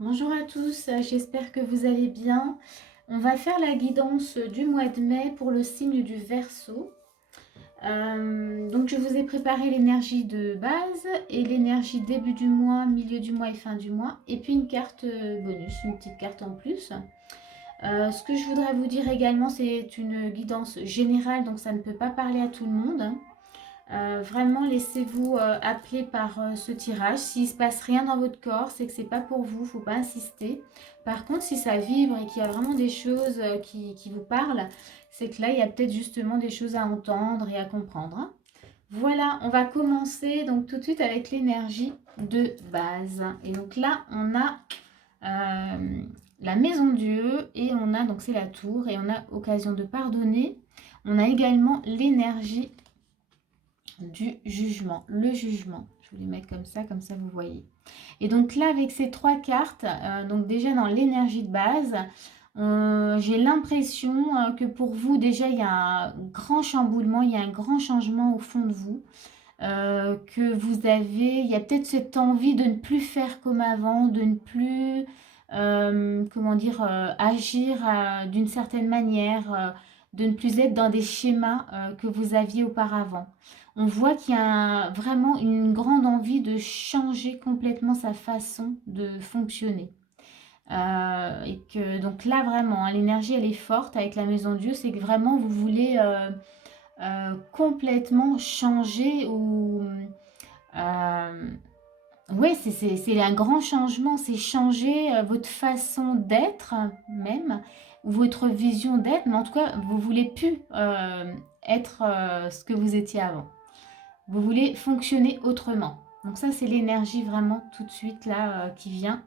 Bonjour à tous, j'espère que vous allez bien. On va faire la guidance du mois de mai pour le signe du Verseau. Donc je vous ai préparé l'énergie de base et l'énergie début du mois, milieu du mois et fin du mois. Et puis une carte bonus, une petite carte en plus. Ce que je voudrais vous dire également, c'est une guidance générale, donc ça ne peut pas parler à tout le monde, hein. Vraiment, laissez-vous appeler par ce tirage. S'il ne se passe rien dans votre corps, c'est que c'est pas pour vous, il ne faut pas insister. Par contre, si ça vibre et qu'il y a vraiment des choses qui vous parlent, c'est que là, il y a peut-être justement des choses à entendre et à comprendre, hein. Voilà, on va commencer donc tout de suite avec l'énergie de base. Et donc là, on a la maison Dieu et on a, donc c'est la tour, et on a occasion de pardonner. On a également l'énergie du jugement, le jugement. Je vais les mettre comme ça vous voyez. Et donc là, avec ces trois cartes, donc déjà dans l'énergie de base, j'ai l'impression que pour vous, déjà, il y a un grand chamboulement, il y a un grand changement au fond de vous. Que vous avez, il y a peut-être cette envie de ne plus faire comme avant, de ne plus, comment dire, agir d'une certaine manière, de ne plus être dans des schémas que vous aviez auparavant. On voit qu'il y a vraiment une grande envie de changer complètement sa façon de fonctionner. Et que donc là vraiment, hein, l'énergie elle est forte avec la maison Dieu, c'est que vraiment vous voulez complètement changer ou oui, c'est un grand changement, c'est changer votre façon d'être même, ou votre vision d'être, mais en tout cas, vous voulez plus être ce que vous étiez avant. Vous voulez fonctionner autrement. Donc ça, c'est l'énergie vraiment tout de suite là qui vient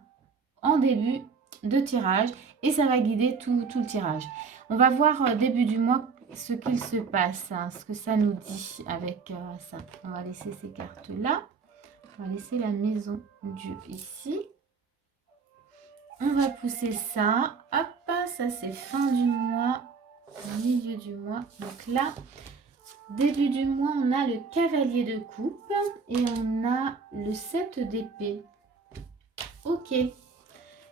en début de tirage et ça va guider tout le tirage. On va voir début du mois ce qu'il se passe, hein, ce que ça nous dit avec ça. On va laisser ces cartes-là. On va laisser la maison Dieu ici. On va pousser ça. Hop, ça c'est fin du mois, milieu du mois. Donc là, début du mois, on a le cavalier de coupe et on a le 7 d'épée. Ok.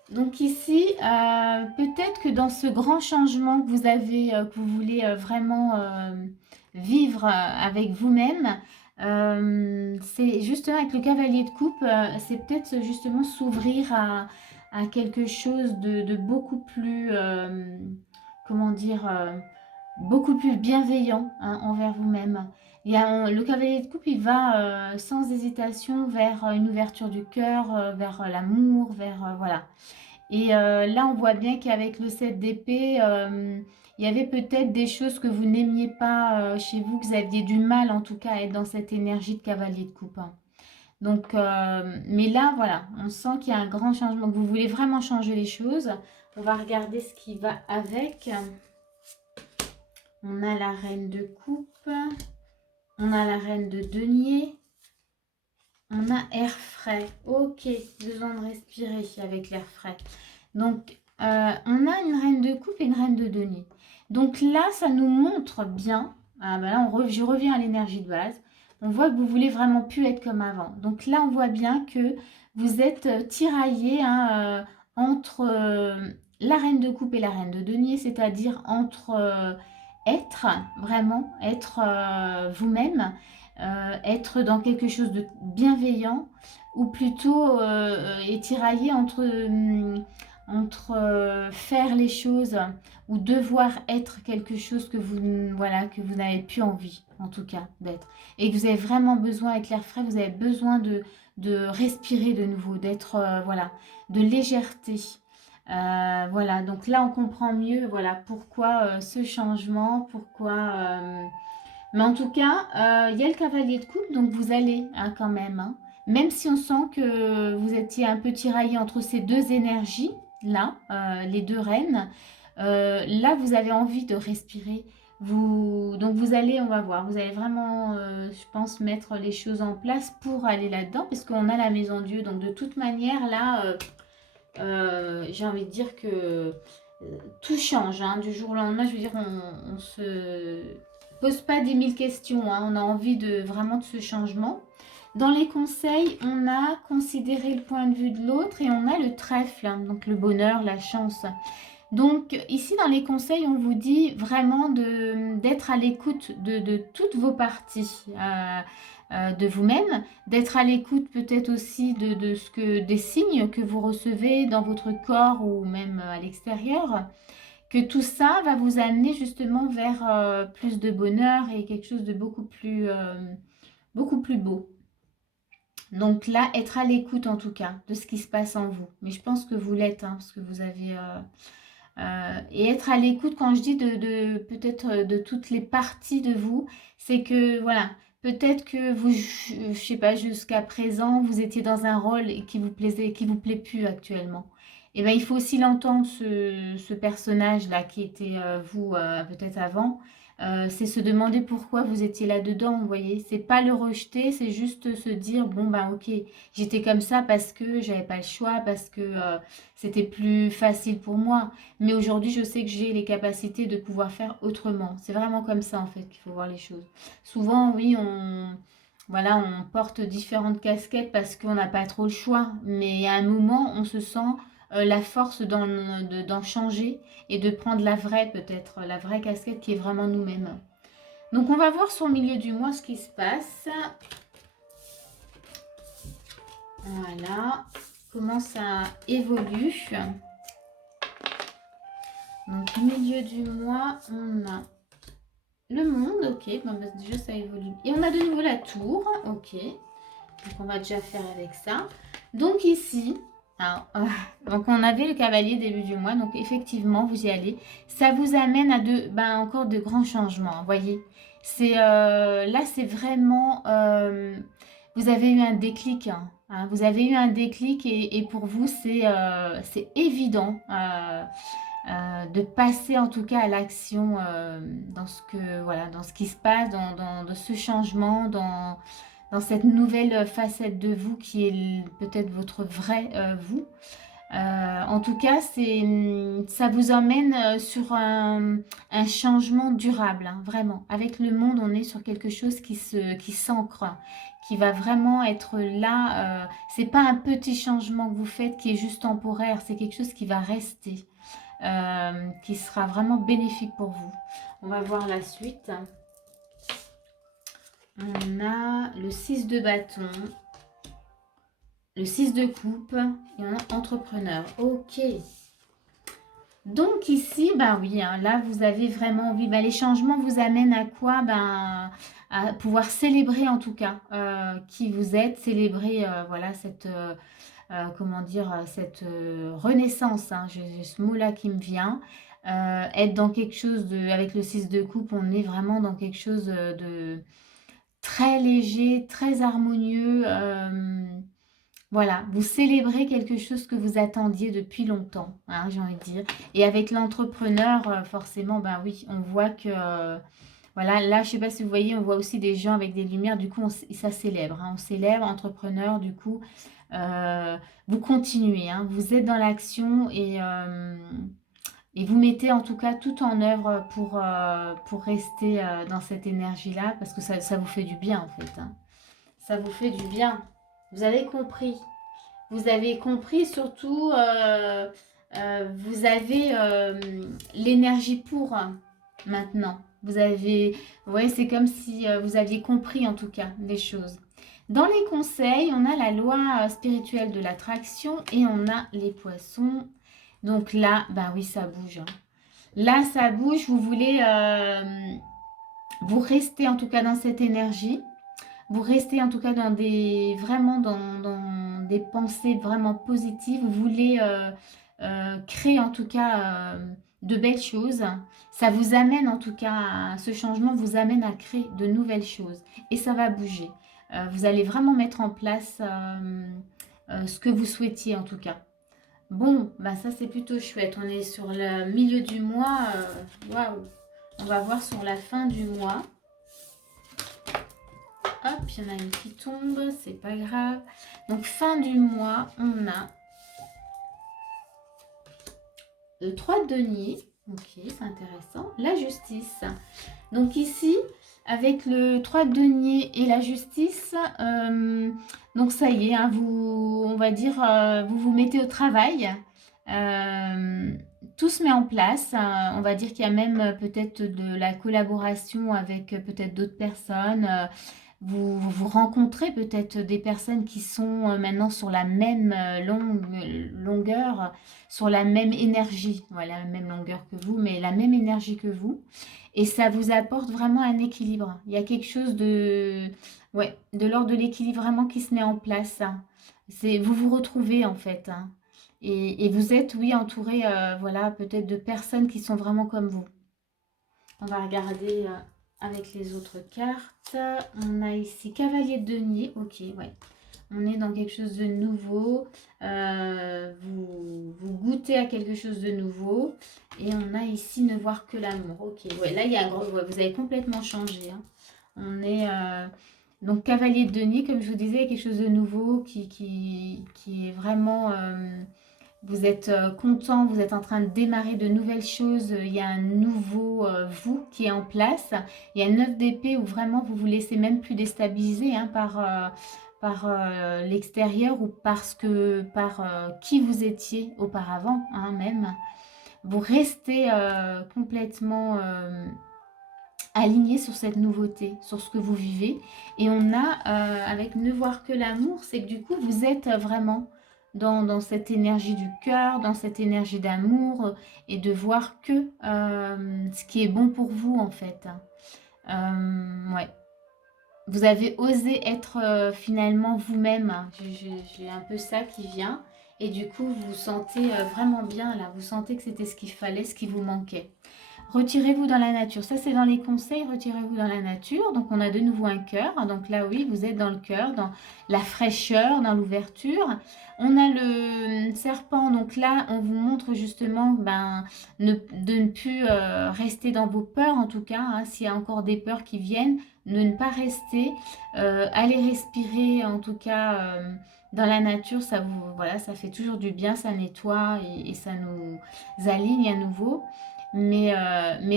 Donc ici, peut-être que dans ce grand changement que vous avez, que vous voulez vraiment vivre avec vous-même, c'est justement avec le cavalier de coupe, c'est peut-être justement s'ouvrir à quelque chose de beaucoup plus, comment dire, beaucoup plus bienveillant, hein, envers vous-même. Le cavalier de coupe, il va sans hésitation vers une ouverture du cœur, vers l'amour, vers voilà. Et là, on voit bien qu'avec le 7 d'épée, il y avait peut-être des choses que vous n'aimiez pas chez vous, que vous aviez du mal en tout cas à être dans cette énergie de cavalier de coupe, hein. Donc, mais là, voilà, on sent qu'il y a un grand changement, que vous voulez vraiment changer les choses. On va regarder ce qui va avec. On a la reine de coupe, on a la reine de denier, on a air frais. Ok, besoin de respirer avec l'air frais. Donc, on a une reine de coupe et une reine de denier. Donc là, ça nous montre bien, là, je reviens à l'énergie de base, on voit que vous voulez vraiment plus être comme avant. Donc là, on voit bien que vous êtes tiraillé, hein, entre la reine de coupe et la reine de denier, c'est-à-dire entre être, vraiment, être vous-même, être dans quelque chose de bienveillant, ou plutôt est tiraillé entre faire les choses ou devoir être quelque chose que vous, voilà, que vous n'avez plus envie, en tout cas, d'être. Et que vous avez vraiment besoin, avec l'air frais, vous avez besoin de respirer de nouveau, d'être, voilà, de légèreté. Voilà, donc là, on comprend mieux, voilà, pourquoi ce changement, pourquoi... mais en tout cas, il y a le cavalier de coupe, donc vous allez, hein, quand même, hein. Même si on sent que vous étiez un peu tiraillé entre ces deux énergies, là, les deux reines, là, vous avez envie de respirer. Donc vous allez, on va voir, vous allez vraiment, je pense, mettre les choses en place pour aller là-dedans, parce qu'on a la maison Dieu. Donc de toute manière, là, j'ai envie de dire que tout change, hein, du jour au lendemain. Je veux dire, on se pose pas 10 000 questions, hein. On a envie de vraiment de ce changement. Dans les conseils, on a considéré le point de vue de l'autre et on a le trèfle, hein, donc le bonheur, la chance. Donc ici dans les conseils, on vous dit vraiment d'être à l'écoute de toutes vos parties de vous-même, d'être à l'écoute peut-être aussi des signes que vous recevez dans votre corps ou même à l'extérieur, que tout ça va vous amener justement vers plus de bonheur et quelque chose de beaucoup plus beau. Donc là, être à l'écoute en tout cas de ce qui se passe en vous. Mais je pense que vous l'êtes, hein, parce que vous avez... et être à l'écoute, quand je dis peut-être de toutes les parties de vous, c'est que voilà, peut-être que vous, je sais pas, jusqu'à présent, vous étiez dans un rôle qui vous plaisait, qui vous plaît plus actuellement. Et ben il faut aussi l'entendre, ce personnage-là qui était vous peut-être avant. C'est se demander pourquoi vous étiez là-dedans, vous voyez. C'est pas le rejeter, c'est juste se dire, bon ben ok, j'étais comme ça parce que j'avais pas le choix, parce que c'était plus facile pour moi. Mais aujourd'hui, je sais que j'ai les capacités de pouvoir faire autrement. C'est vraiment comme ça, en fait, qu'il faut voir les choses. Souvent, oui, voilà, on porte différentes casquettes parce qu'on n'a pas trop le choix. Mais à un moment, on se sent la force d'en changer et de prendre la vraie, peut-être, la vraie casquette qui est vraiment nous-mêmes. Donc, on va voir sur le milieu du mois ce qui se passe. Voilà, comment ça évolue. Donc, au milieu du mois, on a le monde, ok. Bon, bah, déjà, ça évolue. Et on a de nouveau la tour, ok. Donc, on va déjà faire avec ça. Donc, ici, alors, donc on avait le cavalier début du mois. Donc, effectivement, vous y allez. Ça vous amène à encore de grands changements, vous voyez. Là, c'est vraiment... vous avez eu un déclic, hein. Vous avez eu un déclic et pour vous, c'est évident. De passer en tout cas à l'action dans ce qui se passe, dans ce changement, dans cette nouvelle facette de vous qui est peut-être votre vrai vous. En tout cas, ça vous emmène sur un changement durable, hein, vraiment. Avec le monde, on est sur quelque chose qui s'ancre, qui va vraiment être là. C'est pas un petit changement que vous faites qui est juste temporaire, c'est quelque chose qui va rester. Qui sera vraiment bénéfique pour vous. On va voir la suite. On a le 6 de bâton, le 6 de coupe et on a entrepreneur. Ok. Donc ici, ben oui, hein, là vous avez vraiment envie. Ben, les changements vous amènent à quoi? Ben, à pouvoir célébrer en tout cas qui vous êtes, célébrer voilà comment dire, cette renaissance, hein, j'ai ce mot-là qui me vient, être dans quelque chose avec le 6 de coupe, on est vraiment dans quelque chose de très léger, très harmonieux, voilà, vous célébrez quelque chose que vous attendiez depuis longtemps, hein, j'ai envie de dire. Et avec l'entrepreneur, forcément, ben oui, on voit que... voilà, là, je ne sais pas si vous voyez, on voit aussi des gens avec des lumières, du coup, ça célèbre. Hein, on célèbre, entrepreneur, du coup, vous continuez, hein, vous êtes dans l'action et vous mettez en tout cas tout en œuvre pour rester dans cette énergie-là, parce que ça vous fait du bien, en fait. Hein. Ça vous fait du bien. Vous avez compris. Vous avez compris, surtout, vous avez l'énergie pour maintenant. Vous voyez, c'est comme si vous aviez compris en tout cas des choses. Dans les conseils, on a la loi spirituelle de l'attraction et on a les poissons. Donc là, bah oui, ça bouge. Hein. Là, ça bouge. Vous voulez, vous restez en tout cas dans cette énergie. Vous restez en tout cas vraiment dans des pensées vraiment positives. Vous voulez créer en tout cas de belles choses. Ça vous amène en tout cas, ce changement vous amène à créer de nouvelles choses. Et ça va bouger. Vous allez vraiment mettre en place ce que vous souhaitiez en tout cas. Bon, bah ça c'est plutôt chouette. On est sur le milieu du mois. Waouh! On va voir sur la fin du mois. Hop, il y en a une qui tombe, c'est pas grave. Donc, fin du mois, on a le 3 de denier. Ok, c'est intéressant. La justice. Donc ici, avec le 3 de denier et la justice, donc ça y est, hein, vous, on va dire, vous vous mettez au travail. Euh, Tout se met en place. On va dire qu'il y a même peut-être de la collaboration avec peut-être d'autres personnes. Vous rencontrez peut-être des personnes qui sont maintenant sur la même longueur, sur la même énergie, voilà, la même longueur que vous, mais la même énergie que vous. Et ça vous apporte vraiment un équilibre. Il y a quelque chose de, ouais, de l'ordre de l'équilibre vraiment qui se met en place, hein. Vous vous retrouvez en fait, hein. Et vous êtes, oui, entouré, voilà, peut-être de personnes qui sont vraiment comme vous. On va regarder avec les autres cartes. On a ici Cavalier de denier. Ok, ouais. On est dans quelque chose de nouveau. Vous goûtez à quelque chose de nouveau. Et on a ici ne voir que l'amour. Ok, ouais, là, il y a un gros... ouais, vous avez complètement changé, hein. On est... donc, Cavalier de denier, comme je vous disais, quelque chose de nouveau qui est vraiment... vous êtes content, vous êtes en train de démarrer de nouvelles choses, il y a un nouveau vous qui est en place. Il y a une 9 d'épée où vraiment vous vous laissez même plus déstabiliser, hein, par l'extérieur ou par qui vous étiez auparavant, hein, même. Vous restez complètement aligné sur cette nouveauté, sur ce que vous vivez. Et on a, avec ne voir que l'amour, c'est que du coup, vous êtes vraiment dans cette énergie du cœur, dans cette énergie d'amour, et de voir que ce qui est bon pour vous, en fait. Ouais. Vous avez osé être finalement vous-même. J'ai un peu ça qui vient. Et du coup, vous vous sentez vraiment bien là. Vous sentez que c'était ce qu'il fallait, ce qui vous manquait. Retirez-vous dans la nature. Ça, c'est dans les conseils. Retirez-vous dans la nature. Donc, on a de nouveau un cœur. Donc là, oui, vous êtes dans le cœur, dans la fraîcheur, dans l'ouverture. On a le serpent. Donc là, on vous montre justement de ne plus rester dans vos peurs, en tout cas. Hein, s'il y a encore des peurs qui viennent, de ne pas rester. Aller respirer, en tout cas, dans la nature. Ça vous, voilà, ça fait toujours du bien. Ça nettoie et ça nous aligne à nouveau. Mais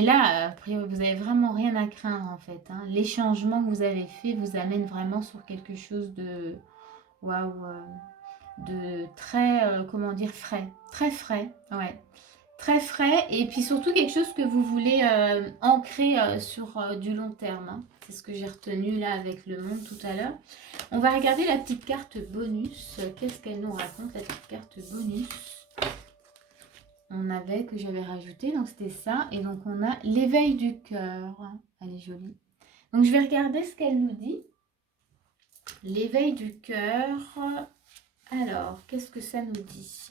là, après, vous n'avez vraiment rien à craindre en fait, hein. Les changements que vous avez faits vous amènent vraiment sur quelque chose de, waouh, de très, comment dire, frais. Très frais, ouais. Très frais. Et puis surtout quelque chose que vous voulez ancrer sur du long terme, hein. C'est ce que j'ai retenu là avec le monde tout à l'heure. On va regarder la petite carte bonus. Qu'est-ce qu'elle nous raconte, la petite carte bonus? On avait, que j'avais rajouté, donc c'était ça. Et donc on a l'éveil du cœur. Elle est jolie. Donc je vais regarder ce qu'elle nous dit. L'éveil du cœur. Alors, qu'est-ce que ça nous dit?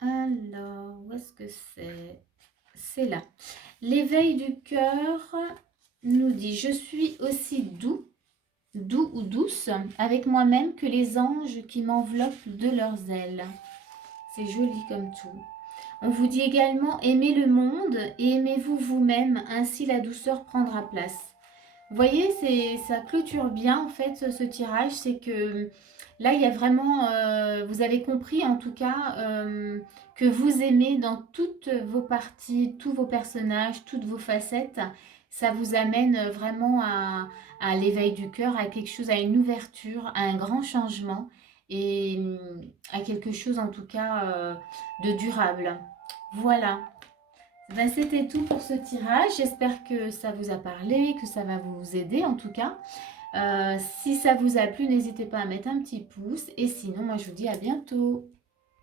Alors, où est-ce que c'est? C'est là. L'éveil du cœur nous dit: je suis aussi doux ou douce avec moi-même que les anges qui m'enveloppent de leurs ailes. C'est joli comme tout. On vous dit également: aimez le monde et aimez-vous vous-même, ainsi la douceur prendra place. Vous voyez, ça clôture bien en fait ce tirage. C'est que là, il y a vraiment, vous avez compris en tout cas que vous aimez dans toutes vos parties, tous vos personnages, toutes vos facettes. Ça vous amène vraiment à l'éveil du cœur, à quelque chose, à une ouverture, à un grand changement et à quelque chose en tout cas de durable. Voilà. Ben, c'était tout pour ce tirage. J'espère que ça vous a parlé, que ça va vous aider en tout cas. Si ça vous a plu, n'hésitez pas à mettre un petit pouce. Et sinon, moi je vous dis à bientôt.